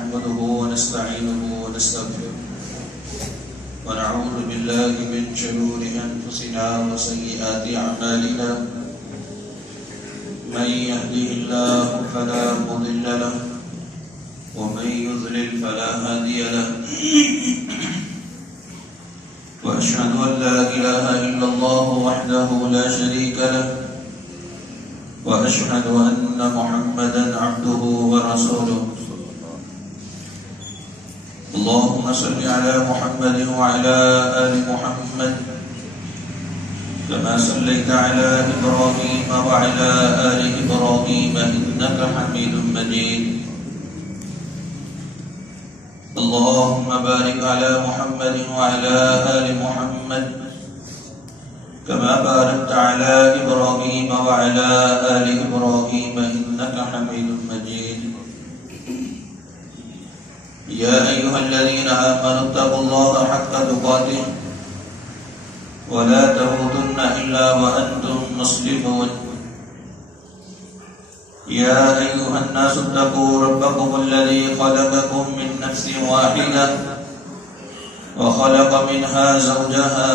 نحمده ونستعينه ونستغفره ونعوذ بالله من شرور أنفسنا وسيئات أعمالنا من يهده الله فلا مضل له ومن يضلل فلا هادي له وأشهد أن لا إله إلا الله وحده لا شريك له وأشهد أن محمدا عبده ورسوله اللهم صل على محمد وعلى آل محمد كما صليت على إبراهيم وعلى آل إبراهيم إنك حميد مجيد اللهم بارك على محمد وعلى آل محمد كما باركت على إبراهيم وعلى آل إبراهيم إنك حميد مجيد يا أيها الذين آمنوا اتقوا الله حق تقاته ولا تموتن إلا وأنتم مسلمون يا أيها الناس اتقوا ربكم الذي خلقكم من نفس واحدة وخلق منها زوجها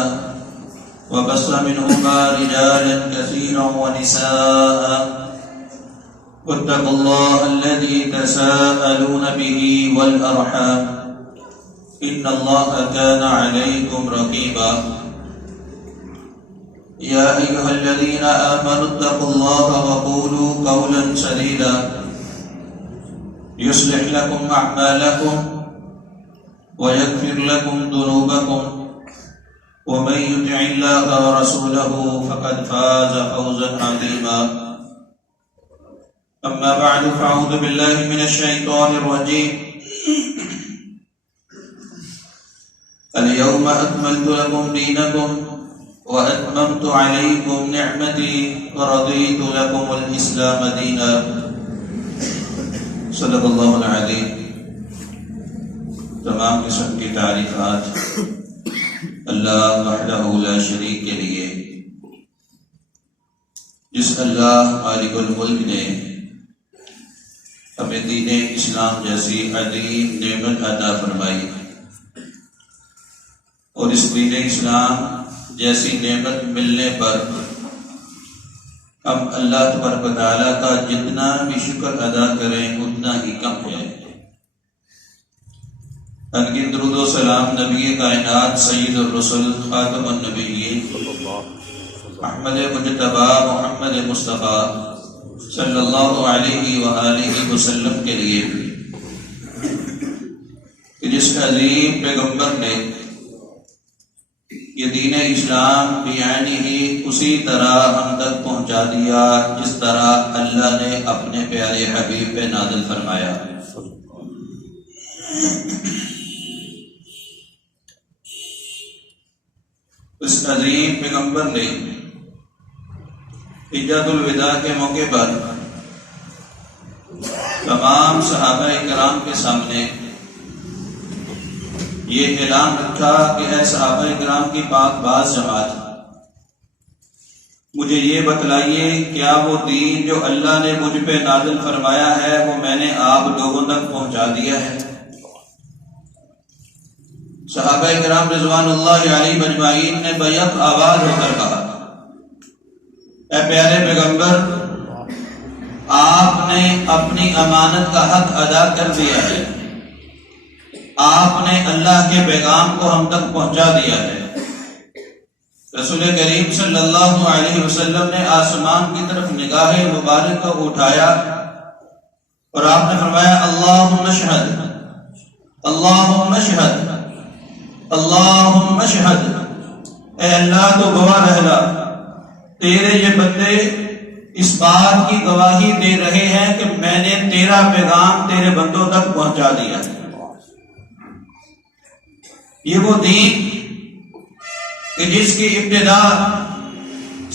وبث منهما رجالا كثيرا ونساء واتقوا الله الذي تساءلون به والأرحام إن الله كان عليكم رقيبا يا أيها الذين آمنوا اتقوا الله وقولوا قولا سديدا يصلح لكم أعمالكم ويغفر لكم ذنوبكم ومن يطع الله ورسوله فقد فاز فوزا عظيما أما بعد فأعوذ بالله من الشيطان الرجيم اليوم أكملت لكم دينكم وأتممت عليكم نعمتي ورضيت لكم الإسلام دينا صدق اللہ العظیم۔ تمام قسم کی تعریفات اللہ وحدہ لا شریک کے لیے، جس اللہ مالک الملک نے ہمیں دین اسلام جیسی عظیم نعمت عطا فرمائی، اور اس دین اسلام جیسی نعمت ملنے پر ہم اللہ تبارک و تعالیٰ کا جتنا بھی شکر ادا کریں اتنا ہی کم ہے۔ انگن درود و سلام نبی کائنات سید الرسل خاتم النبیین احمد مجتبی محمد مصطفیٰ صلی اللہ علیہ وآلہ وسلم کے لیے، جس عظیم پیغمبر نے یہ دین اسلام بیانی ہی اسی طرح ہم تک پہنچا دیا جس طرح اللہ نے اپنے پیارے حبیب پہ نازل فرمایا۔ اس عظیم پیغمبر نے حجۃ الوداع کے موقع پر تمام صحابہ کرام کے سامنے یہ اعلان رکھا کہ اے صحابہ کرام کی پاک باز جماعت، مجھے یہ بتلائیے کیا وہ دین جو اللہ نے مجھ پہ نازل فرمایا ہے وہ میں نے آپ لوگوں تک پہنچا دیا ہے؟ صحابہ کرام رضوان اللہ علیہم اجمعین نے بیک آواز ہو کر کہا، اے پیارے پیغمبر، آپ نے اپنی امانت کا حق ادا کر دیا ہے، آپ نے اللہ کے پیغام کو ہم تک پہنچا دیا ہے۔ رسول کریم صلی اللہ علیہ وسلم نے آسمان کی طرف نگاہ مبارک کو اٹھایا اور آپ نے فرمایا، اللہم اشہد اللہم اشہد اللہم اشہد، اے اللہ تو گواہ رہلا، تیرے یہ بندے اس بات کی گواہی دے رہے ہیں کہ میں نے تیرا پیغام تیرے بندوں تک پہنچا دیا ہے۔ یہ وہ دین کہ جس کی ابتدا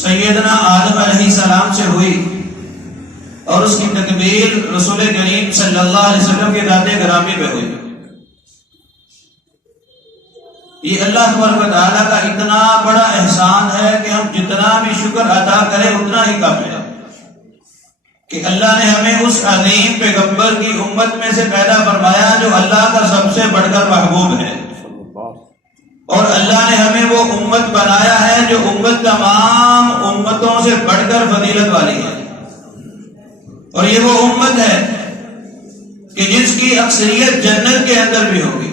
سیدنا آدم علیہ السلام سے ہوئی اور اس کی تکمیل رسول کریم صلی اللہ علیہ وسلم کے ذات گرامی پہ ہوئی۔ یہ اللہ تبارک و تعالیٰ کا اتنا بڑا احسان ہے کہ ہم جتنا بھی شکر ادا کریں اتنا ہی کم ہے۔ کہ اللہ نے ہمیں اس عظیم پیغمبر کی امت میں سے پیدا فرمایا جو اللہ کا سب سے بڑھ کر محبوب ہے، اور اللہ نے ہمیں وہ امت بنایا ہے جو امت تمام امتوں سے بڑھ کر فضیلت والی ہے، اور یہ وہ امت ہے کہ جس کی اکثریت جنت کے اندر بھی ہوگی،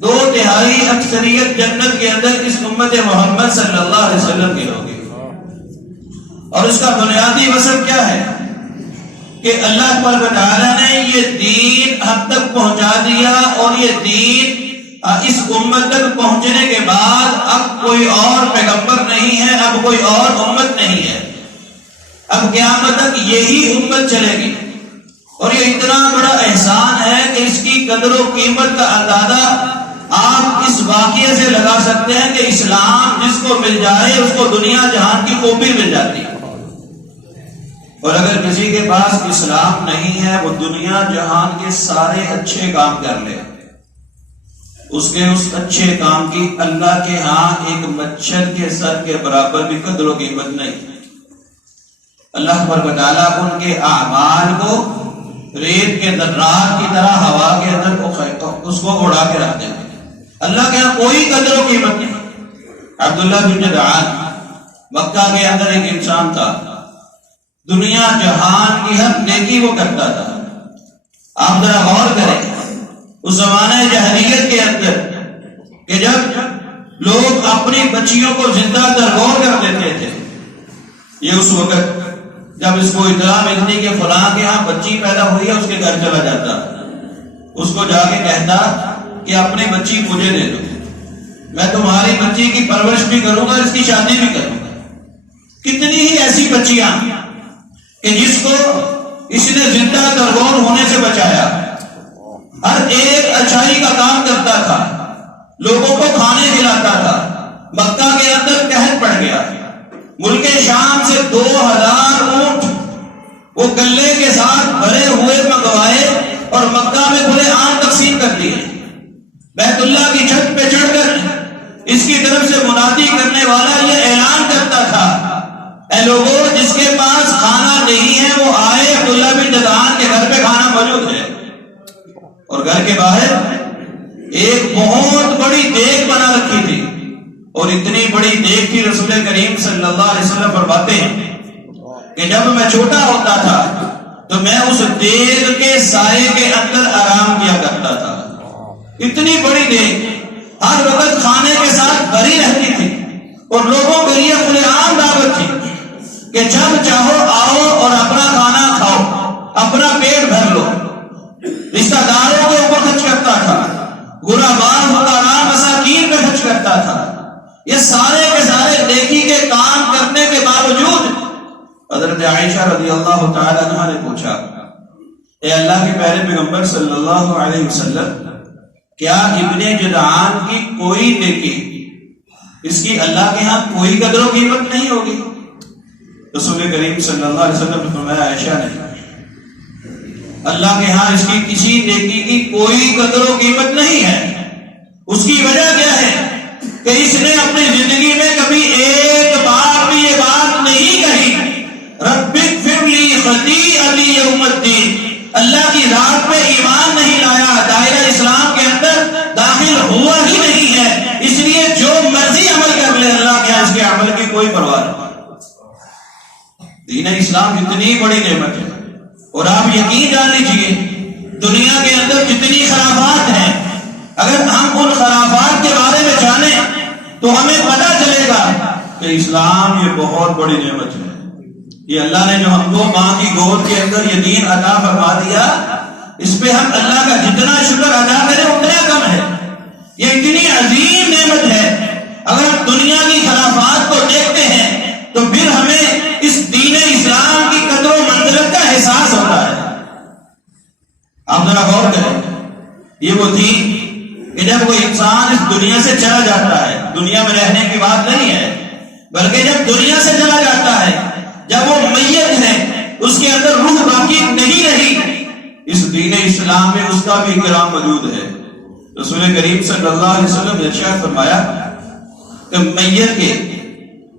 2/3 اکثریت جنت کے اندر اس امت محمد صلی اللہ علیہ وسلم کی ہوگی۔ اور اس کا بنیادی وصف کیا ہے کہ اللہ تبارک و تعالیٰ نے یہ دین ہم تک پہنچا دیا، اور یہ دین اس امت تک پہنچنے کے بعد اب کوئی اور پیغمبر نہیں ہے، اب کوئی اور امت نہیں ہے، اب قیامت تک یہی امت چلے گی۔ اور یہ اتنا بڑا احسان ہے کہ اس کی قدر و قیمت کا اندازہ آپ اس واقعے سے لگا سکتے ہیں کہ اسلام جس کو مل جائے اس کو دنیا جہان کی کاپی مل جاتی ہے، اور اگر کسی کے پاس اسلام نہیں ہے وہ دنیا جہان کے سارے اچھے کام کر لے، اس کے اس اچھے کام کی اللہ کے ہاں ایک مچھر کے سر کے برابر بھی قدر و قیمت نہیں۔ اللہ تبارک و تعالیٰ ان کے اعمال کو ریت کے ذرات کی طرح ہوا کے اندر اس کو اڑا کے رکھ دیتے ہیں، اللہ کے ہاں کوئی قدر و قیمت نہیں۔ عبداللہ بن جدعان مکہ کے اندر ایک انسان تھا، دنیا جہان کی ہر نیکی وہ کرتا تھا۔ آپ ذرا غور کریں اس زمانے جاہلیت کے اندر کہ جب لوگ اپنی بچیوں کو زندہ درگور کر دیتے تھے، یہ اس وقت جب اس کو اطلاع ملتی کہ فلاں کے ہاں بچی پیدا ہوئی ہے، اس کے گھر چلا جاتا، اس کو جا کے کہتا کہ اپنی بچی مجھے دے دو، میں تمہاری بچی کی پرورش بھی کروں گا، اس کی شادی بھی کروں گا۔ کتنی ہی ایسی بچیاں کہ جس کو اس نے زندہ درگور ہونے سے بچایا، ہر ایک اچھائی کا کام کرتا تھا، لوگوں کو کھانے کھلاتا تھا۔ مکہ کے اندر قحط پڑ گیا، ملک شام سے 2000 اونٹ وہ گلے کے ساتھ بھرے ہوئے منگوائے اور مکہ میں کھلے عام تقسیم کر دیے۔ بیت اللہ کی چھت پہ چڑھ کر اس کی طرف سے منادی کرنے والا یہ اعلان کرتا تھا، اے لوگوں جس کے پاس کھانا نہیں ہے وہ آئے، عبداللہ بن جدعان کے گھر پہ کھانا موجود ہے۔ اور گھر کے باہر ایک بہت بڑی دیگ بنا رکھی تھی، اور اتنی بڑی دیگ تھی رسول کریم صلی اللہ علیہ وسلم فرماتے ہیں کہ جب میں چھوٹا ہوتا تھا تو میں اس دیگ کے سائے کے اندر آرام کیا کرتا تھا۔ اتنی بڑی دیگ ہر وقت کھانے کے ساتھ بھری رہتی تھی، اور لوگوں کے لیے کھلے عام دعوت تھی کہ جب چاہو آؤ اور اپنا کھانا کھاؤ، اپنا پیٹ بھر لو۔ رشتہ داروں کے اوپر خرچ کرتا تھا، غرباء فقراء مساکین پہ خرچ کرتا تھا۔ یہ سارے کے سارے نیکی کے کام کرنے کے باوجود حضرت عائشہ رضی اللہ تعالی عنہا نے پوچھا، اے اللہ کے پیارے پیغمبر صلی اللہ علیہ وسلم، کیا ابن جدعان کی کوئی نیکی اس کی اللہ کے ہاں کوئی قدر و قیمت نہیں ہوگی؟ رسول کریم صلی اللہ علیہ وسلم نے فرمایا، عائشہ نے اللہ کے ہاں اس کی کسی نیکی کی کوئی قدر و قیمت نہیں ہے۔ اس کی وجہ کیا ہے کہ اس نے اپنی زندگی میں کبھی ایک بار بھی یہ بات نہیں کہی، رب اغفر لی خطیئتی یوم الدین، اللہ کی ذات پہ ایمان نہیں لایا، دائرہ اسلام کے اندر داخل ہوا ہی نہیں ہے، اس لیے جو مرضی عمل کر لے اللہ کے اس کے عمل کی کوئی پرواہ نہیں۔ دین اسلام اتنی بڑی نعمت ہے، اور آپ یقین جان لیجیے دنیا کے اندر جتنی خرافات ہیں، اگر ہم ان خرافات کے بارے میں جانیں تو ہمیں پتہ چلے گا کہ اسلام یہ بہت بڑی نعمت ہے۔ یہ اللہ نے جو ہم کو ماں کی گود کے اندر یہ دین عطا فرما دیا، اس پہ ہم اللہ کا جتنا شکر ادا کریں اتنا کم ہے۔ یہ اتنی عظیم نعمت ہے، اگر ہم دنیا کی خرافات کو دیکھتے ہیں تو پھر ہمیں اس دین اسلام کی قدر و منزلت کا احساس ہوتا ہے۔ آپ ذرا غور کریں، یہ وہ تھی کہ جب کوئی انسان اس دنیا سے چلا جاتا ہے، دنیا میں رہنے کی بات نہیں ہے، بلکہ جب دنیا سے چلا جاتا ہے، جب وہ میت ہے، اس کے اندر روح باقی نہیں رہی، اس دین اسلام میں اس کا بھی اکرام موجود ہے۔ رسول کریم صلی اللہ علیہ وسلم نے ارشاد فرمایا کہ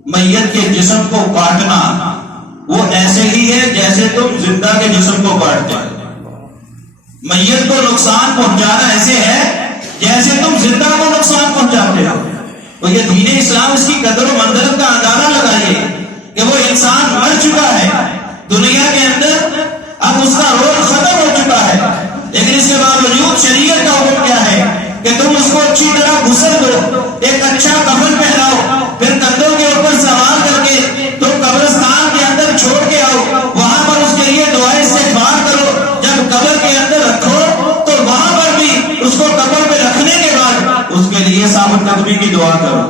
میت کے جسم کو کاٹنا وہ ایسے ہی ہے جیسے تم زندہ کے جسم کو کاٹتے ہو۔ میت کو نقصان پہنچانا ایسے ہے جیسے تم زندہ کو نقصان پہنچاتے ہو۔ تو یہ دین اسلام اس کی قدر و منزلت کا اندازہ لگائیے کہ وہ انسان مر چکا ہے دنیا کے اندر، اب اس کا رول ختم ہو چکا ہے، لیکن اس کے باوجود شریعت کا حکم کیا ہے کہ تم اس کو اچھی طرح غسل دو، ایک اچھا کفن پہناؤ، پھر کندھوں کے اوپر سوار کر کے تم قبرستان کے اندر چھوڑ کے آؤ، وہاں پر اس کے لیے دعائیں استغفار کرو، جب قبر کے اندر رکھو تو وہاں پر بھی اس کو قبر پہ رکھنے کے بعد اس کے لیے ثابت قدمی کی دعا کرو۔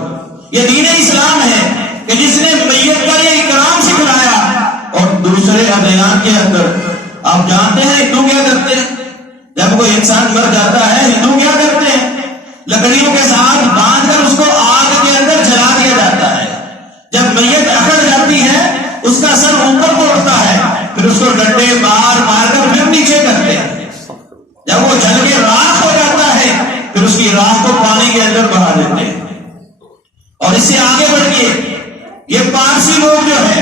یہ دین اسلام ہے کہ جس نے میت کا یہ اکرام سکھلایا۔ اور دوسرے ادیان کے اندر آپ جانتے ہیں ہندو کیا کرتے ہیں؟ جب کوئی انسان مر جاتا ہے ہندو کیا کرتے ہیں؟ لکڑیوں کے ساتھ باندھ کر اس کو آگ کے اندر جلا دیا جاتا ہے۔ جب میت اکڑ جاتی ہے اس کا سر اوپر کو اٹھتا ہے، پھر اس کو ڈنڈے مار مار کر پھر نیچے کرتے ہیں۔ جب وہ جل کے راکھ ہو جاتا ہے پھر اس کی راکھ کو پانی کے اندر بہا دیتے ہیں۔ اور اس سے آگے بڑھیے، یہ پارسی لوگ جو ہے،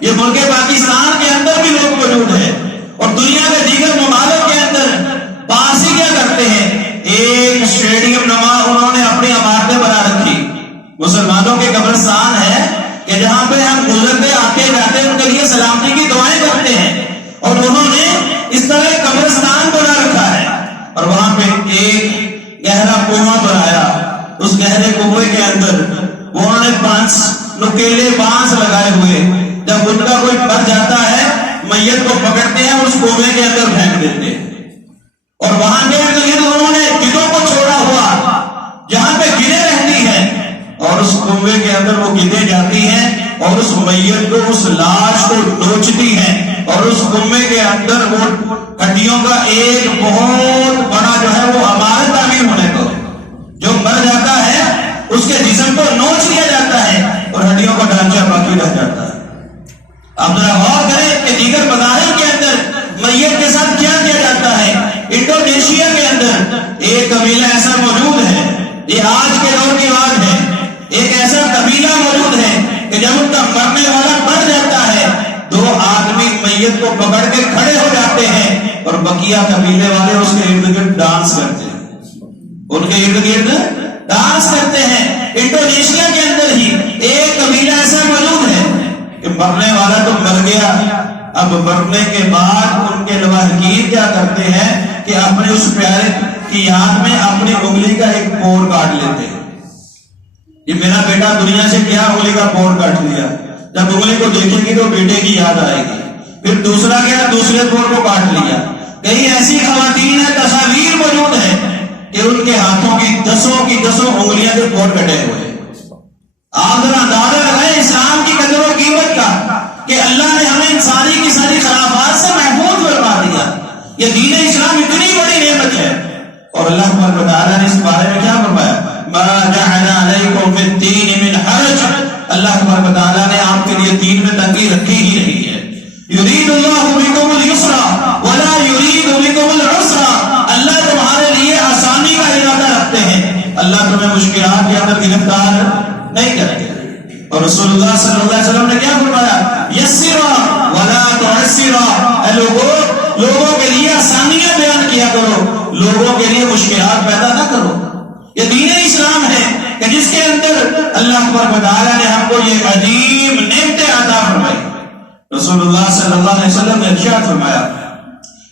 یہ ملک پاکستان کے اندر بھی لوگ موجود ہیں اور دنیا کے دیگر ممالک کے اندر پارسی کیا کرتے ہیں؟ ایک اسٹیڈیم نما انہوں نے اپنی عمارتیں بنا رکھی، مسلمانوں کے قبرستان ہے کہ جہاں پہ ہم گزرتے آتے جاتے ان کے لیے سلامتی کی دعائیں کرتے ہیں، اور انہوں نے اس طرح قبرستان بنا رکھا ہے اور وہاں پہ ایک گہرا کنواں بنایا۔ اس گہرے کنویں کے اندر انہوں نے 5 نکیلے بانس لگائے ہوئے، جب ان کا کوئی مر جاتا ہے میت کو پکڑتے ہیں اس کنویں کے اندر پھینک دیتے ہیں، اور وہاں کے انہوں نے گدھوں کو چھوڑا ہوا جہاں پہ گدھیں رہتی ہیں، اور اس کنویں کے اندر وہ گدھیں جاتی ہیں اور اس میت کو اس لاش کو نوچتی ہیں، اور اس کنویں کے اندر وہ ہڈیوں کا ایک بہت بڑا جو ہے وہ عمارت تعمیر ہونے کو، جو مر جاتا ہے اس کے جسم کو نوچ لیا جاتا ہے اور ہڈیوں کا ڈھانچہ باقی رہ جاتا ہے۔ آپ ذرا غور کریں کہ دیگر مذاہب کے اندر میت کے ساتھ کیا کیا جاتا ہے۔ انڈونیشیا کے اندر ایک قبیلہ ایسا موجود ہے، یہ آج کے دور کی بات ہے، ایک ایسا قبیلہ موجود ہے کہ جب ان کا مرنے والا مر جاتا ہے 2 آدمی میت کو پکڑ کے کھڑے ہو جاتے ہیں اور بقیہ قبیلے والے اس کے ارد گرد ڈانس کرتے ہیں، ان کے ارد گرد ڈانس کرتے ہیں۔ انڈونیشیا کے اندر ہی ایک قبیلہ ایسا موجود ہے کہ مرنے والا تو مر گیا، اب مرنے کے بعد ان کے لواحقین کیا کرتے ہیں کہ اپنے اس پیارے کی یاد میں اپنی انگلی کا ایک پور کاٹ لیتے ہیں۔ یہ میرا بیٹا دنیا سے کیا انگلی کا پور کاٹ لیا، جب انگلی کو دیکھیں گی تو بیٹے کی یاد آئے گی، پھر دوسرا کیا دوسرے پور کو کاٹ لیا۔ کئی ایسی خواتین ہیں، تصاویر موجود ہیں کہ ان کے ہاتھوں کی 10 انگلیاں کے پور کٹے ہوئے۔ آپ ذرا اندازہ لگائیں اسلام کی قدر و قیمت کا کہ اللہ نے ہمیں انسانی کی ساری خرابات سے محفوظ فرما دیا۔ یہ دین اسلام اتنی بڑی نعمت ہے، اور اللہ تبارک و تعالیٰ نے اس بارے میں کیا فرمایا؟ ما جعل علیکم فی الدین من حرج، اللہ تبارک و تعالیٰ نے آپ کے لیے دین میں تنگی رکھی ہی نہیں ہے۔ یرید اللہ بکم اليسر ولا یرید بکم العسر، اللہ تمہارے لیے آسانی کا ارادہ رکھتے ہیں، اللہ تمہیں مشکلات کے اندر گرفتار نہیں کرتے۔ اور رسول اللہ صلی اللہ علیہ وسلم نے کیا فرمایا؟ یسرا ولا تعسرا، اے لوگوں کے لیے آسانیاں بیان کیا کرو، لوگوں کے لیے مشکلات پیدا نہ کرو۔ یہ دین اسلام ہے کہ جس کے اندر اللہ تبارک و تعالیٰ نے ہم کو یہ عظیم نعمتیں عطا فرمائی۔ رسول اللہ صلی اللہ علیہ وسلم نے ارشاد فرمایا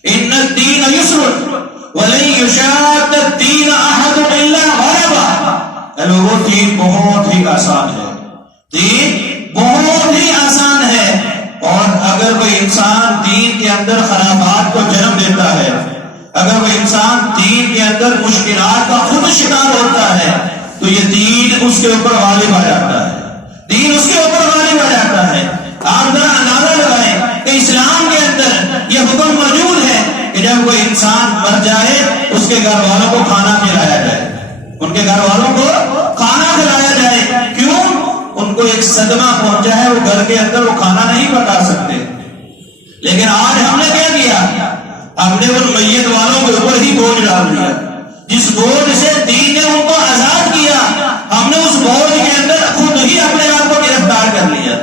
ان الدین یسر ولن یشاد الدین احد الا غلبہ، اے لوگوں دین بہت ہی آسان ہے، دین بہت ہی آسان ہے، اور اگر کوئی انسان دین کے اندر خرابات کو جنم دیتا ہے، اگر کوئی انسان دین کے اندر مشکلات کا خود شکار ہوتا ہے تو یہ دین اس کے اوپر غالب آ جاتا ہے، دین اس کے اوپر غالب آ جاتا ہے۔ آپ ذرا اندازہ لگائیں کہ اسلام کے اندر یہ حکم موجود ہے کہ جب کوئی انسان مر جائے اس کے گھر والوں کو کھانا کھلایا جائے، ان کے گھر والوں کو کھانا کھلایا جائے۔ کیوں؟ ان کو ایک صدمہ پہنچا ہے، وہ گھر کے اندر وہ کھانا نہیں پکا سکتے۔ لیکن آج ہم نے کیا کیا؟ ہم نے ان میت والوں کے اوپر ہی بوجھ ڈال دیا، جس بوجھ سے دین نے ان کو آزاد کیا، ہم نے اس بوجھ کے اندر خود ہی اپنے آپ کو گرفتار کر لیا۔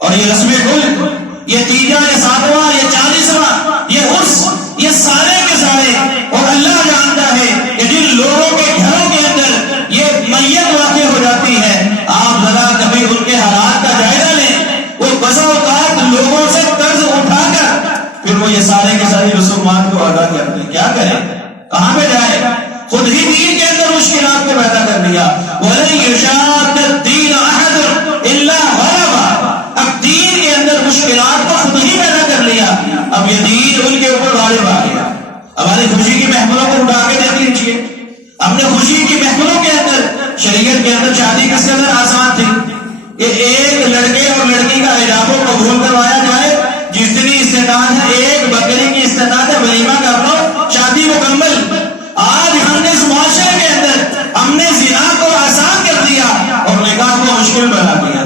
اور یہ رسم ملک، یہ تیجا، یہ ساتواں، یہ 40واں، یہ عرس، یہ سارے کے سارے، اور اللہ جانتا ہے کہ جن لوگوں کے گھروں کے اندر یہ میت واقع ہو جاتی ہے، آپ ذرا کبھی ان کے حالات کا جائزہ لیں. وہ بسا اوقات لوگوں سے قرض اٹھا کر پھر وہ یہ سارے کے ساری رسومات کو ادا کرتے ہیں. کیا کریں، کہاں پہ جائے؟ خود ہی دین کے اندر مشکلات کو پیدا کر دیا. وَلَن يُشَادَّ الدِّينَ أَحَدٌ إِلَّا غَلَبَهُ. اب دین کے اندر مشکلات کو خود ہی پیدا کر لیا. اب یہ دین ان کے اوپر غالب آ گیا. ہماری خوشی کی محفلوں کو اٹھا کے دیکھ لیجیے. اپنے خوشی کی محفلوں کے اندر شریعت کے اندر شادی کس کے اندر آسان تھی کہ ایک لڑکے اور لڑکی کا حجاب و قبول کروایا جائے. جتنی استطاعت ہے، ایک بکری کی استطاعت ہے، ولیمہ کر لو، شادی مکمل. آج ہم نے اس معاشرے کے اندر ہم نے زنا کو آسان کر دیا اور نکاح کو مشکل بنا دیا،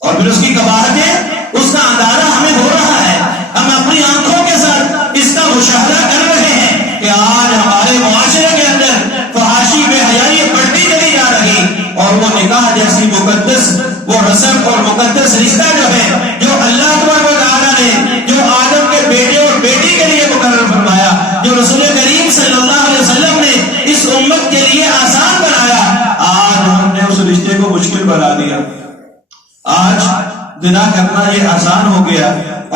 اور پھر اس کی قباحتیں، اس کا اندازہ ہمیں ہو رہا ہے. ہم اپنی آنکھوں کے ساتھ اس کا مشاہدہ کر رہے ہیں کہ آج ہمارے معاشرے کے اندر فحاشی، بے حیائی بڑھتی چلی جا رہی، اور وہ نکاح جیسی مقدس وہ رسم اور مقدس رشتہ جو ہے، جو اللہ تبارک و تعالیٰ نے جو آدم کے بیٹے اور بیٹی کے لیے مقرر فرمایا، جو رسول کریم صلی اللہ علیہ وسلم نے اس امت کے لیے آسان بنایا، آج ہم نے اس رشتے کو مشکل بنا دیا. آج زنا کرنا یہ آسان ہو گیا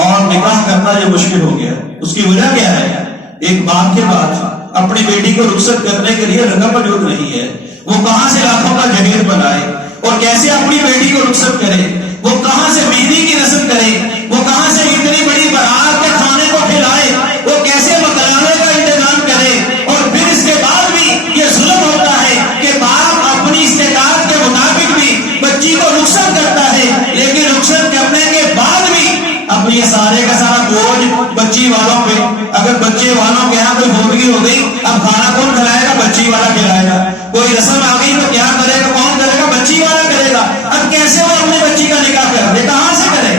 اور نکاح کرنا یہ مشکل ہو گیا. اس کی وجہ کیا ہے؟ ایک باپ کے بعد اپنی بیٹی کو رخصت کرنے کے لیے رقم موجود نہیں ہے. وہ کہاں سے لاکھوں کا جہیز بنائے اور کیسے اپنی بیٹی کو رخصت کرے؟ وہ کہاں سے مہندی کی رسم کرے؟ وہ کہاں سے اتنی بڑی بارات کے کھانے کو کھلائے؟ وہ کیسے مکلانے کا انتظام کرے؟ اور پھر اس کے بعد بھی یہ ظلم ہوتا ہے کہ باپ اپنی استطاعت کے مطابق بھی بچی کو رخصت کرتا ہے، لیکن رخصت کرنے کے بعد بھی اب یہ سارے کا سارا بوجھ بچی والوں پہ. اگر بچے والوں کے یہاں کوئی بھوتگی ہو گئی، اب کھانا کون کھلائے گا؟ بچی والا کھلائے گا. کوئی رسم آ گئی تو کیا کرے گا؟ کون کرے گا؟ بچی والا کرے گا. اب کیسے وہ اپنی بچی کا نکاح کرے؟ کہاں سے کرے؟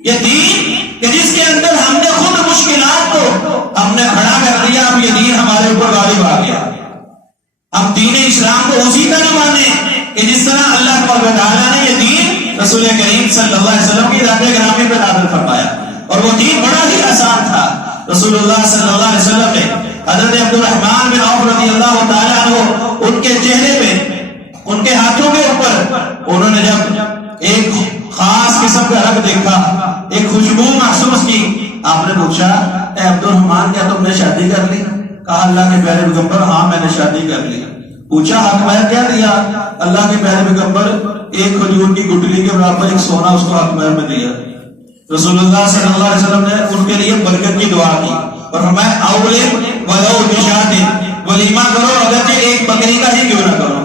یہ دین کہ جس کے اندر ہم نے خود مشکلات کو ہم نے کھڑا کر دیا، اب یہ دین ہمارے اوپر غالب آ گیا. ہم دین اسلام کو اسی طرح مانیں کہ جس طرح اللہ تعالیٰ نے یہ دین رسول کریم صلی اللہ علیہ وسلم کی ذات گرامی پہ نازل فرمایا. اور وہ دین بڑا ہی آسان تھا. رسول اللہ صلی اللہ علیہ وسلم نے حضرت عبد الرحمن بن عوف رضی اللہ تعالیٰ عنہ، ان کے چہرے پہ، ان کے ہاتھوں کے اوپر انہوں نے جب ایک خاص قسم کا رنگ دیکھا، ایک خوشبو محسوس کی، آپ نے پوچھا اے عبد الرحمن کیا تم نے شادی کر لی؟ کہا اللہ کے پیارے پیغمبر ہاں میں نے شادی کر لی. پوچھا حق مہر کیا دیا؟ اللہ کے پیارے پیغمبر ایک کھجور کی گٹلی کے برابر ایک سونا اس کو حق مہر میں دیا. رسول اللہ صلی اللہ علیہ وسلم نے ان کے لیے برکت کی دعا کی اور ہمیں اولے ولو بشات، ولیمہ کرو اگرچہ ایک بکری کا ہی کیوں نہ کرو.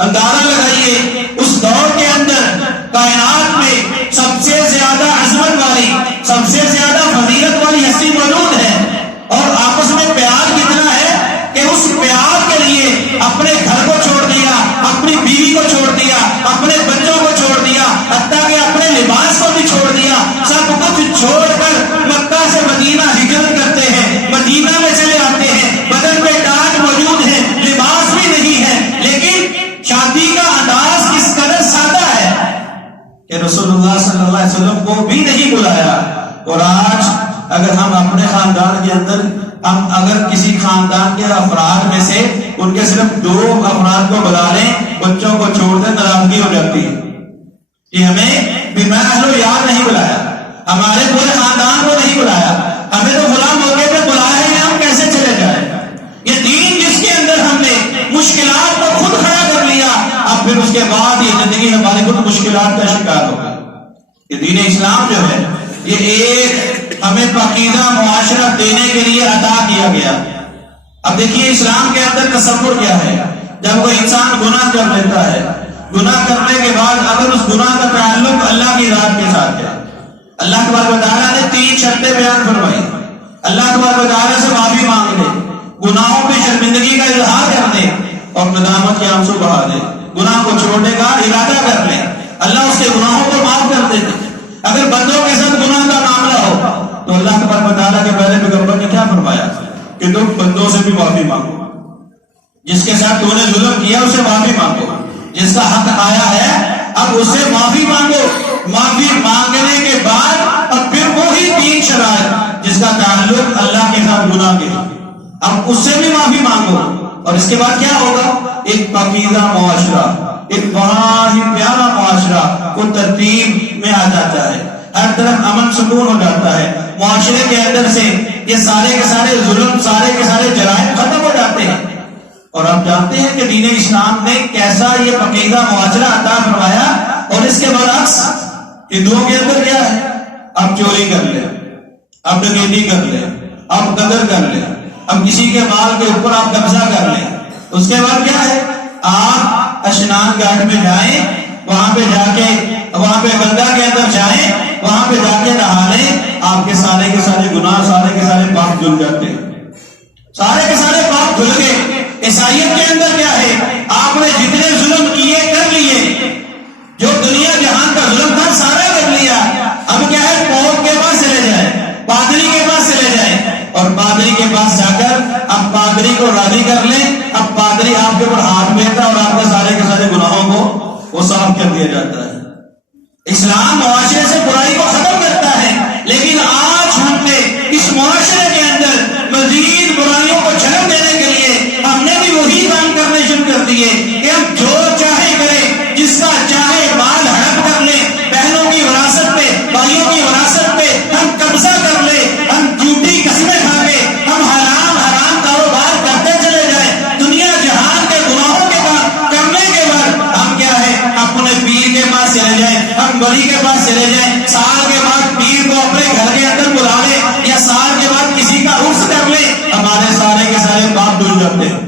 اندازہ لگائیے اس دور کے اندر کائنات میں سب سے زیادہ عظمت والی، سب سے زیادہ فضیلت والی ہستی موجود ہے، اور آپس میں پیار کتنا ہے کہ اس پیار کے لیے اپنے گھر کو چھوڑ دیا، اپنی بیوی کو چھوڑ دیا، اپنے بچوں کو چھوڑ دیا، حتیٰ کہ اپنے لباس کو بھی چھوڑ دیا. سب کچھ چھوڑ کر مکہ سے مدینہ ہجرت کرتے ہیں، مدینہ میں چلے آتے ہیں. بدن میں تاج موجود ہے، لباس بھی نہیں ہے، لیکن شادی کا انداز کس قدر سادہ ہے کہ رسول اللہ صلی اللہ علیہ وسلم کو بھی نہیں بلایا. اور آج اگر ہم اپنے خاندان کے اندر ہم اگر کسی خاندان کے افراد میں سے ان کے صرف 2 افراد کو بلا لیں، بچوں کو چھوڑ دیں، ناراضگی ہو جاتی ہے کہ ہمیں بما اہل و یار نہیں بلایا، ہمارے پورے خاندان کو نہیں بلایا، ہمیں تو فلاں موقع پہ بلایا ہے، ہم کیسے چلے جائیں؟ یہ دین جس کے اندر ہم نے مشکلات کو خود کھڑا کر لیا، اب پھر اس کے بعد یہ زندگی ہماری خود مشکلات کا شکار ہوگا. یہ دین اسلام جو ہے یہ ایک ہمیں پاکیزہ معاشرہ دینے کے لیے عطا کیا گیا. اب دیکھیے اسلام کے اندر تصور کیا ہے. جب کوئی انسان گناہ کر لیتا ہے، گناہ کرنے کے بعد اگر اس گناہ کا تعلق اللہ کی ذات کے ساتھ ہے، اللہ تبارک و تعالیٰ نے 3 شرطیں بیان فرمائی. اللہ تبارک و تعالیٰ سے معافی مانگ لے، گناہوں پہ شرمندگی کا اظہار کر دے اور ندامت کے آنسو بہا دے، گناہ کو چھوڑنے کا ارادہ کر لے، اللہ اس کے گناہوں کو معاف کر دیتے. اگر بندوں کے ساتھ گناہ کا معاملہ ہو تو اللہ تبارک و تعالیٰ کے پہلے پیغمبر نے کیا فرمایا کہ تم بندوں سے بھی معافی مانگو. جس کے ساتھ تو نے ظلم کیا اسے معافی مانگو، جس کا حق آیا ہے اب اس سے معافی مانگو. معافی مانگنے کے بعد اب پھر وہی 3 شرائط جس کا تعلق اللہ کے ساتھ گناہ کے، اب اس سے بھی معافی مانگو، اور اس کے بعد کیا ہوگا؟ ایک پاکیزہ معاشرہ، ایک بڑا ہی پیارا معاشرہ وہ ترتیب میں آ جاتا ہے، ہر طرف امن سکون ہو جاتا ہے، معاشرے کے اندر سے یہ سارے کے سارے ظلم، سارے کے سارے جرائم ختم ہو جاتے ہیں۔ اور آپ جانتے ہیں کہ دین اسلام نے کیسا یہ پاکیزہ معاشرہ عطا فرمایا، اور اس کے برعکس ہندوؤں کے اندر کیا ہے؟ اب چوری کر لیں، اب ڈکیتی کر لیں، اب قدر کر لیں، اب کسی کے مال کے اوپر آپ قبضہ کر لیں، اس کے بعد کیا ہے؟ آپ اشنان گھاٹ میں جائیں، وہاں پہ جا کے وہاں پہ گنگا کے اندر جائیں، وہاں پہ جا کے نہا لیں، آپ کے سارے گناہ، سارے کے سارے پاپ دھل جاتے ہیں، سارے کے سارے پاپ دھل گئے۔ عیسائیت کے اندر کیا ہے؟ آپ نے جتنے ظلم کیے کر لیے، جو دنیا جہان کا ظلم تھا سارا کر لیا، اب کیا ہے؟ پوپ کے پاس چلے جائیں، پادری کے پاس چلے جائیں، اور پادری کے پاس جا کر اب پادری کو راضی کر لیں، اب پادری آپ کے اوپر ہاتھ پھیرتا ہے اور آپ کے سارے گناہوں کو وہ صاف کر دیا جاتا ہے۔ اسلام معاشرے سے برائی کو ختم کرتا ہے، لیکن آج ہم نے اس معاشرے کے اندر مزید برائیوں کو جنم دینے کے لیے ہم نے بھی وہی کام کرنے شروع کر دیے کہ ہم جو چاہے کریں، جس کا چاہے مال ہڑپ کر لیں، بہنوں کی وراثت پہ، بھائیوں کی وراثت پہ ہم قبضہ کر لیں، ہم جھوٹی قسمیں کھا کے ہم حرام کاروبار کرتے چلے جائیں، دنیا جہان کے گناہوں کے کام کرنے کے بعد ہم کیا ہے؟ اپنے پیر کے پاس چلے جائیں، ہم ولی کے پاس چلے جائیں، سال کے بعد پیر کو اپنے گھر کے اندر بلا لیں، یا سال کے بعد کسی کا عرس کر لیں، ہمارے سارے کے سارے پاپ دھل جاتے ہیں۔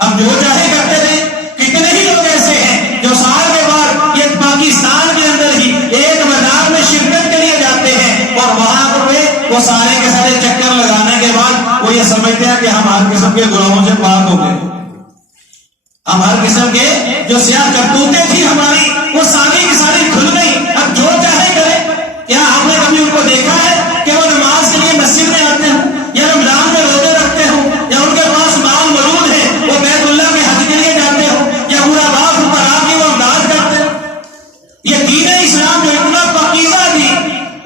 ہم جو چاہے کرتے تھے، کتنے ہی لوگ ایسے ہیں جو سال کے بعد یہ پاکستان کے اندر ہی ایک بازار میں شرکت کے لیے جاتے ہیں، اور وہاں پر وہ سارے کے سارے چکر لگانے کے بعد وہ یہ سمجھتے ہیں کہ ہم ہر قسم کے گناہوں سے پاک ہو گئے، ہم ہر قسم کے جو سیاہ کرتوتیں تھی ہماری وہ ساری کی ساری کھل گئی، اب جو چاہے کرے۔ کیا ہم نے کبھی ان کو دیکھا ہے کہ وہ نماز کے لیے مسجد میں آتے ہوں، یا رمضان میں روزے رکھتے ہوں، یا ان کے پاس مال موجود ہے وہ بیت اللہ میں حج کے لیے جاتے ہوں، یا برا باپ فقراء کی وہ امداد کرتے ہیں؟ یہ دین اسلام جو اتنا پاکیزہ تھی،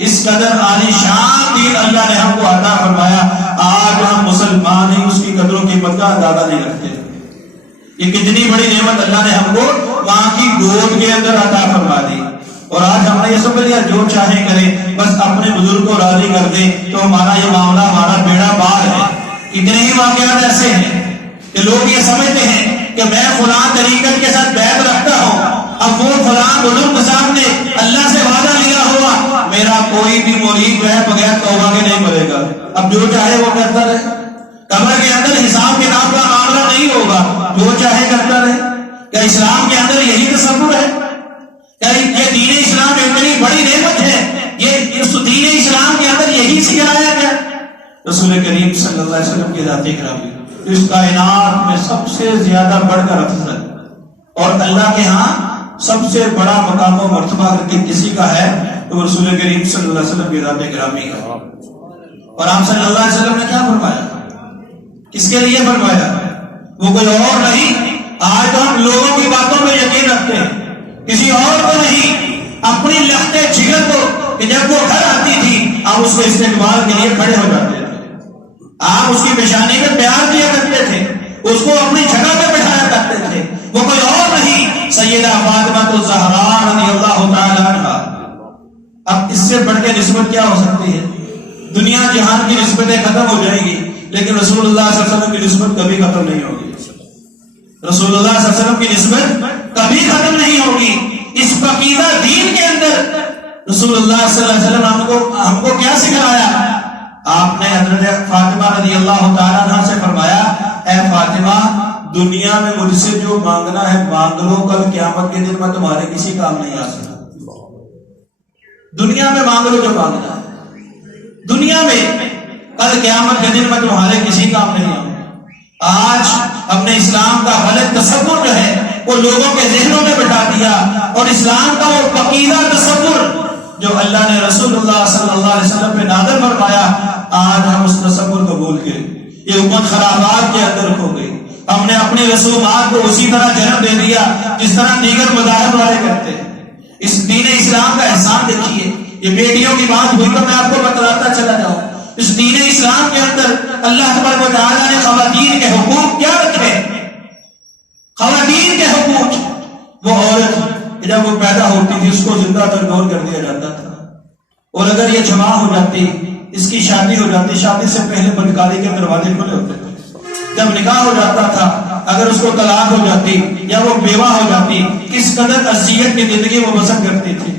اس قدر عالی شان دین اللہ نے ہم کو عطا فرمایا، آج ہم مسلمان ہی اس کی قدر و قیمت کا اندازہ نہیں رکھتے۔ یہ کتنی بڑی نعمت اللہ نے ہم کو ماں کی گود کے اندر عطا فرما دی، اور آج ہم نے یہ سمجھ لیا جو چاہے کرے، بس اپنے بزرگ کو راضی کر دیں تو ہمارا یہ معاملہ، ہمارا بیڑا پار ہے۔ اتنے ہی واقعات ایسے ہیں کہ لوگ یہ سمجھتے ہیں کہ میں فلاں طریقت کے ساتھ بیعت رکھتا ہوں، اب وہ فلاں بزرگ صاحب نے اللہ سے وعدہ لیا ہوا، میرا کوئی بھی مرید جو ہے بغیر توبہ کے نہیں مرے گا، اب جو چاہے وہ کرتا رہے، قبر کے اندر حساب کتاب کا معاملہ نہیں ہوگا، جو چاہے کرتا رہے۔ کیا اسلام کے اندر یہی تصور ہے؟ کیا یہ دین اسلام اتنی بڑی نعمت ہے؟ یہ اس دین اسلام کے اندر یہی سکھلایا گیا؟ رسول کریم صلی اللہ علیہ وسلم کی ذات گرامی اس کائنات میں سب سے زیادہ بڑھ کر افضل، اور اللہ کے ہاں سب سے بڑا مقام و مرتبہ کسی کا ہے تو رسول کریم صلی اللہ علیہ وسلم کی ذات گرامی کا۔ اور آپ صلی اللہ علیہ وسلم نے کیا فرمایا؟ کس کے لیے فرمایا؟ وہ کوئی اور نہیں۔ آج تو ہم لوگوں کی باتوں میں یقین رکھتے ہیں، کسی اور کو نہیں، اپنی لختے جگر کو کہ جب وہ گھر آتی تھی آپ اس کو استقبال کے لیے کھڑے ہو جاتے تھے، آپ اس کی پیشانی میں پیار کیا کرتے تھے، اس کو اپنی جگہ پہ بٹھایا کرتے تھے، وہ کوئی اور نہیں، سیدہ فاطمہ الزہراء رضی اللہ تعالی عنہا۔ اب اس سے بڑھ کے نسبت کیا ہو سکتی ہے؟ دنیا جہان کی نسبتیں ختم ہو جائیں گی، لیکن رسول اللہ صلی اللہ علیہ وسلم کی نسبت کبھی ختم نہیں ہوگی۔ رسول اللہ صلی اللہ علیہ وسلم کی نسبت کبھی ختم نہیں ہوگی۔ اس پاکیزہ دین کے اندر رسول اللہ صلی اللہ علیہ وسلم ہم کو کیا سکھلایا؟ آپ نے حضرت فاطمہ رضی اللہ تعالیٰ عنہ سے فرمایا، اے فاطمہ دنیا میں مجھ سے جو مانگنا ہے مانگ لو، کل قیامت کے دن میں تمہارے کسی کام نہیں آ سکتا۔ دنیا میں مانگ لو جو مانگنا ہے، دنیا میں کل قیامت کے دن میں تمہارے کسی کام نہیں آؤں۔ آج ہم نے اسلام کا غلط تصور جو ہے وہ لوگوں کے ذہنوں میں بٹھا دیا، اور اسلام کا وہ پاکیزہ تصور جو اللہ نے رسول اللہ صلی اللہ علیہ وسلم پہ نازل فرمایا، آج ہم اس تصور کو بھول کے یہ امت خرابات کے اندر کھو گئی۔ ہم نے اپنی رسومات کو اسی طرح جنم دے دیا جس طرح دیگر مذاہب والے کرتے ہیں۔ اس دین اسلام کا احسان دیکھیے. یہ بیٹیوں کی بات ہوئی تو میں آپ کو بتلاتا چلا جاؤں. اس دین اسلام کے اندر اللہ تبارک و تعالیٰ نے خواتین کے حقوق کیا رکھے. خواتین کے حقوق. وہ عورت جب وہ پیدا ہوتی تھی اس کو زندہ درگور کر دیا جاتا تھا، اور اگر یہ جمع ہو جاتی، اس کی شادی ہو جاتی، شادی سے پہلے بدکاری کے دروازے کھلے ہوتے تھے. جب نکاح ہو جاتا تھا اگر اس کو طلاق ہو جاتی یا وہ بیوہ ہو جاتی، کس قدر اذیت کی زندگی وہ بسر کرتی تھی.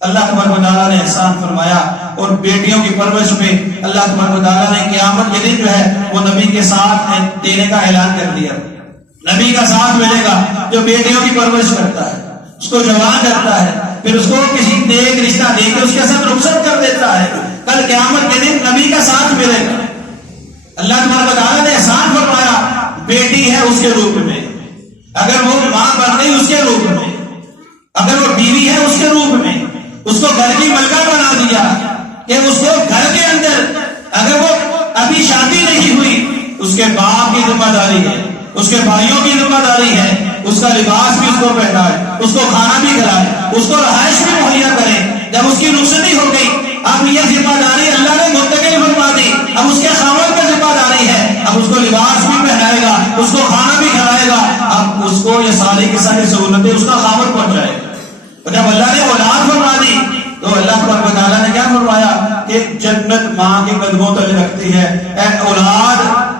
اللہ تبارک و تعالیٰ نے احسان فرمایا، اور بیٹیوں کی پرورش میں اللہ تبارک و تعالیٰ نے قیامت کے دن جو ہے وہ نبی کے ساتھ دینے کا اعلان کر دیا. نبی کا ساتھ ملے گا جو بیٹیوں کی پرورش کرتا ہے، اس کو جوان کرتا ہے، پھر اس کو کسی نیک رشتہ دے کے اس کے ساتھ رخصت کر دیتا ہے. کل قیامت کے دن نبی کا ساتھ ملے گا. اللہ تبارک و تعالیٰ نے احسان فرمایا، بیٹی ہے اس کے روپ میں، اگر وہ ماں بن گئی اس کے روپ میں، اگر وہ بیوی ہے اس کے روپ میں، اس کو گھر کی ملکہ بنا دیا کہ اس کو گھر کے اندر، اگر وہ ابھی شادی نہیں ہوئی، اس کے باپ کی ذمہ داری ہے، اس کے بھائیوں کی ذمہ داری ہے، اس کا لباس بھی اس کو پہنائے، اس کو کھانا بھی کھلائے، اس کو رہائش بھی مہیا کرے. جب اس کی رخصتی ہو گئی، اب یہ ذمہ داری اللہ نے منتقل فرما دی، اب اس کے خاوند کی ذمہ داری ہے، اب اس کو لباس بھی پہنائے گا، اس کو کھانا بھی کھلائے گا، اب اس کو یہ ساری کی ساری سہولتیں اس کا خاوند پہنچائے گا. جب اللہ نے اولاد فرما دی تو اللہ تبارک و تعالیٰ نے کیا فرمایا کہ جنت ماں کے قدموں تلے رکھتی ہے. اے اولاد،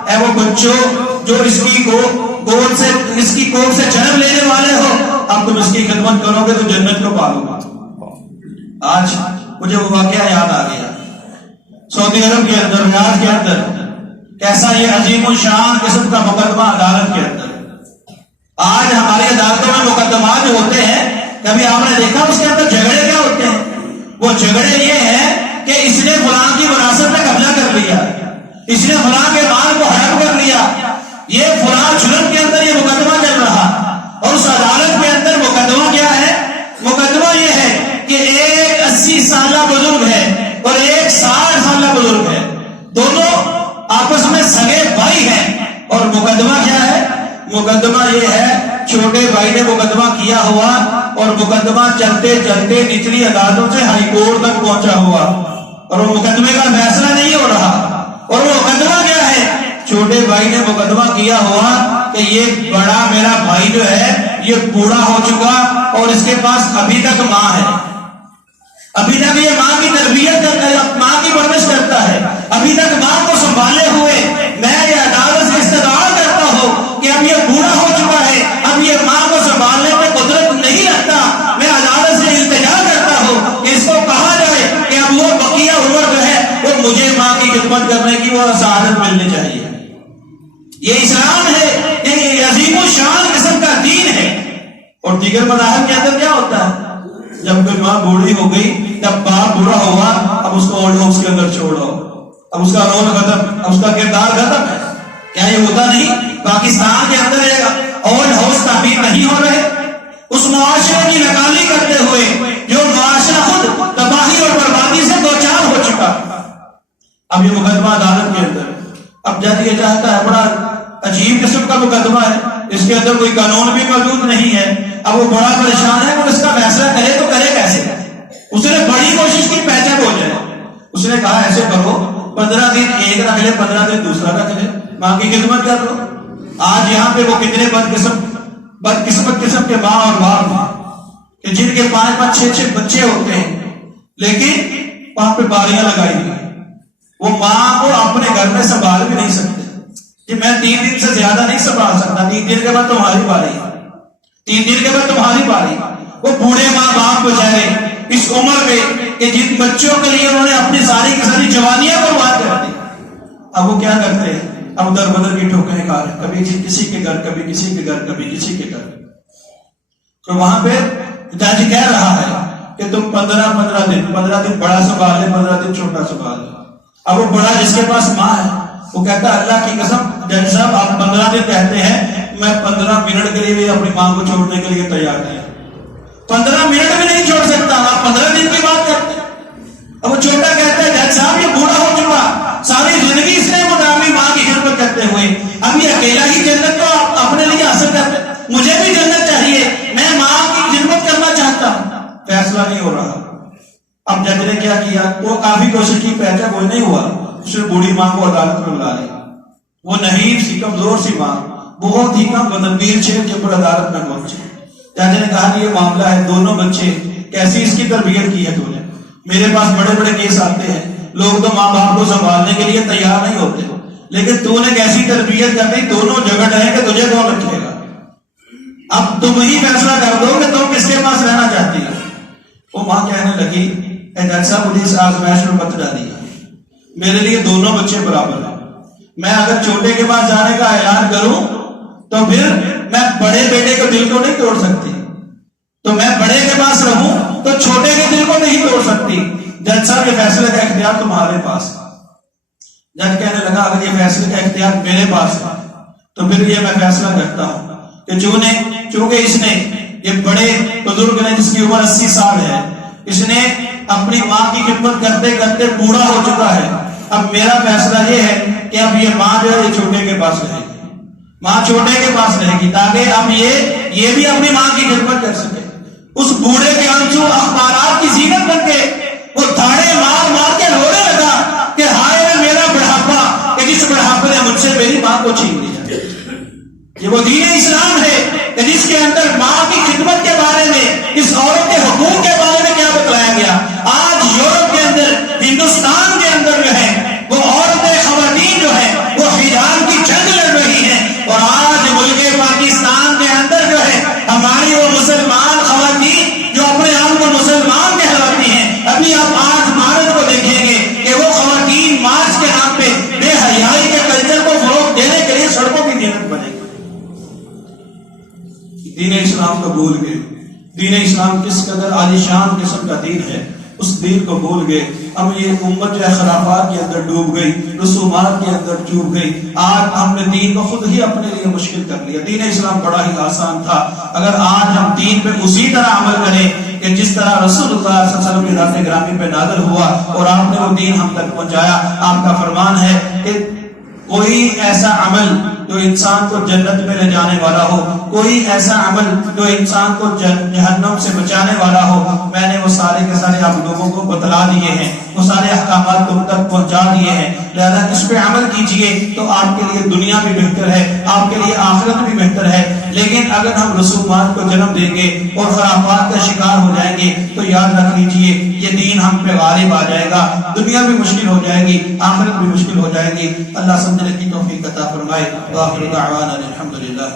اے وہ بچوں جو اس کی گود سے جنم لینے والے ہو، اب تم اس کی خدمت کرو گے تو جنت کو پالو گا. آج مجھے وہ واقعہ یاد آ گیا، سعودی عرب کے اندر، ریاض کے اندر کیسا یہ عظیم الشان قسم کا مقدمہ عدالت کے اندر. آج ہماری عدالتوں میں مقدمات جو ہوتے ہیں، کبھی آپ نے دیکھا اس کے اندر جھگڑے کیا ہوتے ہیں؟ وہ جھگڑے یہ ہیں کہ اس نے فلاں کی وراثت میں قبضہ کر لیا، اس نے فلاں کے مال کو ہڑپ کر لیا. یہ فلاں جرم کے اندر یہ مقدمہ چل رہا، اور اس عدالت کے اندر مقدمہ کیا ہے؟ مقدمہ یہ ہے کہ ایک 80 سالہ بزرگ ہے اور ایک 60 سالہ بزرگ ہے، دونوں آپس میں سگے بھائی ہیں، اور مقدمہ کیا ہے؟ مقدمہ یہ ہے چھوٹے بھائی نے مقدمہ کیا ہوا، اور مقدمہ چلتے چلتے نچلی عدالتوں سے ہائی کورٹ تک پہنچا ہوا، اور وہ مقدمے کا فیصلہ نہیں ہو رہا. اور وہ مقدمہ کیا ہے؟ چھوٹے بھائی نے مقدمہ کیا ہوا کہ یہ بڑا میرا بھائی جو ہے یہ بوڑھا ہو چکا، اور اس کے پاس ابھی تک ماں ہے، ابھی تک یہ ماں کی تربیت کرتا ہے، ماں کی پرورش کرتا ہے، ابھی تک ماں کو سنبھالے ہوئے میں یہ عدالت سے استدعا کرتا ہوں کہ اب یہ بوڑھا ہو چکا ہے، اب یہ ماں کو سنبھالنے میں قدرت نہیں رکھتا. میں عدالت سے التجا کرتا ہوں کہ اس کو کہا جائے کہ اب وہ بقیہ عمر جو ہے وہ مجھے ماں کی خدمت کرنے کی وہ سعادت ملنی چاہیے. یہ اسلام ہے، یہ عظیم الشان قسم کا دین ہے. اور دیگر مذاہب کے اندر کیا ہوتا ہے؟ جب کوئی ماں بوڑھی ہو گئی، جب باپ بوڑھا ہوا، اب اس کو اولڈ ہومز کے اندر چھوڑو، اب اس کا رول ختم، اب اس کا کردار ختم ہے. کیا یہ ہوتا نہیں؟ پاکستان کے اندر اولڈ ہاؤس تعمیر نہیں ہو رہے، اس معاشرے کی نکالی کرتے ہوئے جو معاشرہ خود تباہی اور بربادی سے دوچار ہو چکا. اب یہ مقدمہ عدالت کے اندر، اب جج یہ چاہتا ہے، بڑا عجیب قسم کا مقدمہ ہے، اس کے اندر کوئی قانون بھی موجود نہیں ہے. اب وہ بڑا پریشان ہے، وہ اس کا فیصلہ کرے تو کرے کیسے؟ اس نے بڑی کوشش کی پیچے ہو جائے. اس نے کہا ایسے کرو، 15 دن ایک رکھ لے، 15 دن دوسرا رکھ لے، ماں کی خدمت کر لو. آج یہاں پہ وہ کتنے بدقسمت قسم کے ماں اور باپ ہیں کہ جن کے 5-5 6-6 بچے ہوتے ہیں، لیکن وہاں پہ باریاں لگائی ہوئی، وہ ماں کو اپنے گھر میں سنبھال بھی نہیں سکتے کہ میں 3 دن سے زیادہ نہیں سنبھال سکتا، 3 دن کے بعد تمہاری باری، 3 دن کے بعد تمہاری باری. وہ بوڑھے ماں باپ بچارے اس عمر میں کہ جن بچوں کے لیے انہوں نے اپنی ساری کی ساری جوانیاں برباد کر دی، اب وہ کیا کرتے ہیں؟ اب در بدر کی ٹھوکریں کھا رہے، کبھی کسی کے گھر، کبھی کسی کے گھر، کبھی کسی کے گھر. تو وہاں پہ جج کہہ رہا ہے کہ تم 15 دن بڑا سنبھال لے، 15 دن چھوٹا سنبھال لے. اب وہ بڑا جس کے پاس ماں ہے وہ کہتا ہے اللہ کی قسم جج صاحب آپ 15 دن کہتے ہیں، میں 15 منٹ کے لیے بھی اپنی ماں کو چھوڑنے کے لیے تیار نہیں، 15 منٹ بھی نہیں چھوڑ سکتا، آپ 15 دن کی بات کرتے ہیں. اب وہ چھوٹا کہتا ہے جج صاحب یہ بوڑھا ہو چکا، ساری زندگی اس نے مقامی ماں کی خدمت کرتے ہوئے، اب یہ اکیلا ہی جنت تو آپ اپنے لیے حاصل کرتے، مجھے بھی جنت چاہیے، میں ماں کی خدمت کرنا چاہتا ہوں. فیصلہ نہیں ہو رہا. اب جج نے کیا کیا, وہ کافی کوشش کی, پیچا کوئی نہیں ہوا, اس نے بوڑھی ماں کو عدالت میں بلا لیا. وہ نحیف سی, کمزور سی ماں, بہت ہی کم بدنبیر شہر کے اوپر عدالت میں پہنچی. جج نے کہا کہ یہ معاملہ ہے, دونوں بچے کیسی اس کی تربیت کی ہے تو نے؟ میرے پاس بڑے بڑے کیس آتے ہیں, لوگ تو ماں باپ کو سنبھالنے کے لیے تیار نہیں ہوتے, لیکن تو نے کیسی تربیت کر دی, دونوں جگہ رہیں کہ تجھے کون رکھے گا؟ اب تم ہی فیصلہ کر دو کہ تم کس کے پاس رہنا چاہتی ہو. وہ ماں کہنے لگی, اے جج صاحب مجھے اس آزمائش میں مت ڈالیے, میرے لیے دونوں بچے برابر ہیں. میں اگر چھوٹے کے پاس جانے کا اعلان کروں تو پھر میں بڑے بیٹے کے دل کو نہیں توڑ سکتی, تو میں بڑے کے پاس رہوں تو چھوٹے کے دل کو نہیں توڑ سکتی. جج صاحب یہ فیصلے کا اختیار تمہارے پاس. جج کہنے لگا اگر یہ فیصلے کا اختیار میرے پاس ہے تو پھر یہ میں فیصلہ کرتا ہوں کہ چونکہ اس نے, یہ بڑے بزرگ نے جس کی عمر 80 سال ہے, اس نے اپنی ماں کی خدمت کرتے کرتے بوڑھا ہو چکا ہے. اب میرا فیصلہ یہ ہے کہ اب یہ ماں جو ہے یہ چھوٹے کے پاس رہے گی, ماں چھوٹے کے پاس رہے گی, تاکہ اب یہ بھی اپنی ماں کی خدمت کر سکے. اس بوڑھے کے آنسو اخبارات کی زینت بن کے وہ دھاڑے مار مار کے رونے لگا کہ ہائے میرا بڑھاپا, کہ جس بڑھاپے نے مجھ سے میری ماں کو چھین لیا. یہ وہ دین اسلام ہے کہ جس کے اندر ماں کی خدمت کے بارے میں, اس عورت کے حقوق کے بارے میں کیا بتلایا گیا. آج یورپ کے اندر, ہندوستان کے اندر جو ہے وہ عورتیں, خواتین جو ہے وہ حجاب کی جنگ لڑ رہی ہیں, اور آج ملک پاکستان کے اندر جو ہے ہماری وہ مسلمان خواتین جو اپنے آپ کو مسلمان کہلاتی ہیں, ابھی آپ آج مارچ کو دیکھیں گے کہ وہ خواتین مارچ کے نام پہ بے حیائی کے کلچر کو فروغ دینے کے لیے سڑکوں کی محنت بنے گی. دین اسلام کو بھول گئے. دین اسلام کس قدر عالیشان قسم کا دین ہے, اس دین کو بھول گئے. اب یہ امت جو ہے خرافات کے اندر ڈوب گئی, رسومات کے اندر ڈوب گئی. آج ہم نے دین کو خود ہی اپنے لیے مشکل کر لیا. دین اسلام بڑا ہی آسان تھا. اگر آج ہم دین پہ اسی طرح عمل کریں کہ جس طرح رسول اللہ صلی اللہ علیہ وسلم کی ذات گرامی پہ نازل ہوا اور آپ نے وہ دین ہم تک پہنچایا. آپ کا فرمان ہے کہ کوئی ایسا عمل جو انسان کو جنت میں لے جانے والا ہو, کوئی ایسا عمل جو انسان کو جہنم سے بچانے والا ہو, میں نے وہ سارے کے سارے آپ لوگوں کو بتلا دیے ہیں, وہ سارے احکامات تم تک پہنچا دیے ہیں. لہذا اس پہ عمل کیجئے تو آپ کے لیے دنیا بھی بہتر ہے, آپ کے لیے آخرت بھی بہتر ہے. لیکن اگر ہم رسومات کو جنم دیں گے اور خرافات کا شکار ہو جائیں گے تو یاد رکھ لیجئے یہ دین ہم پہ غالب آ جائے گا, دنیا بھی مشکل ہو جائے گی, آخرت بھی مشکل ہو جائے گی. اللہ سمجھنے کی توفیق عطا فرمائے. وآخر دعوانا الحمدللہ.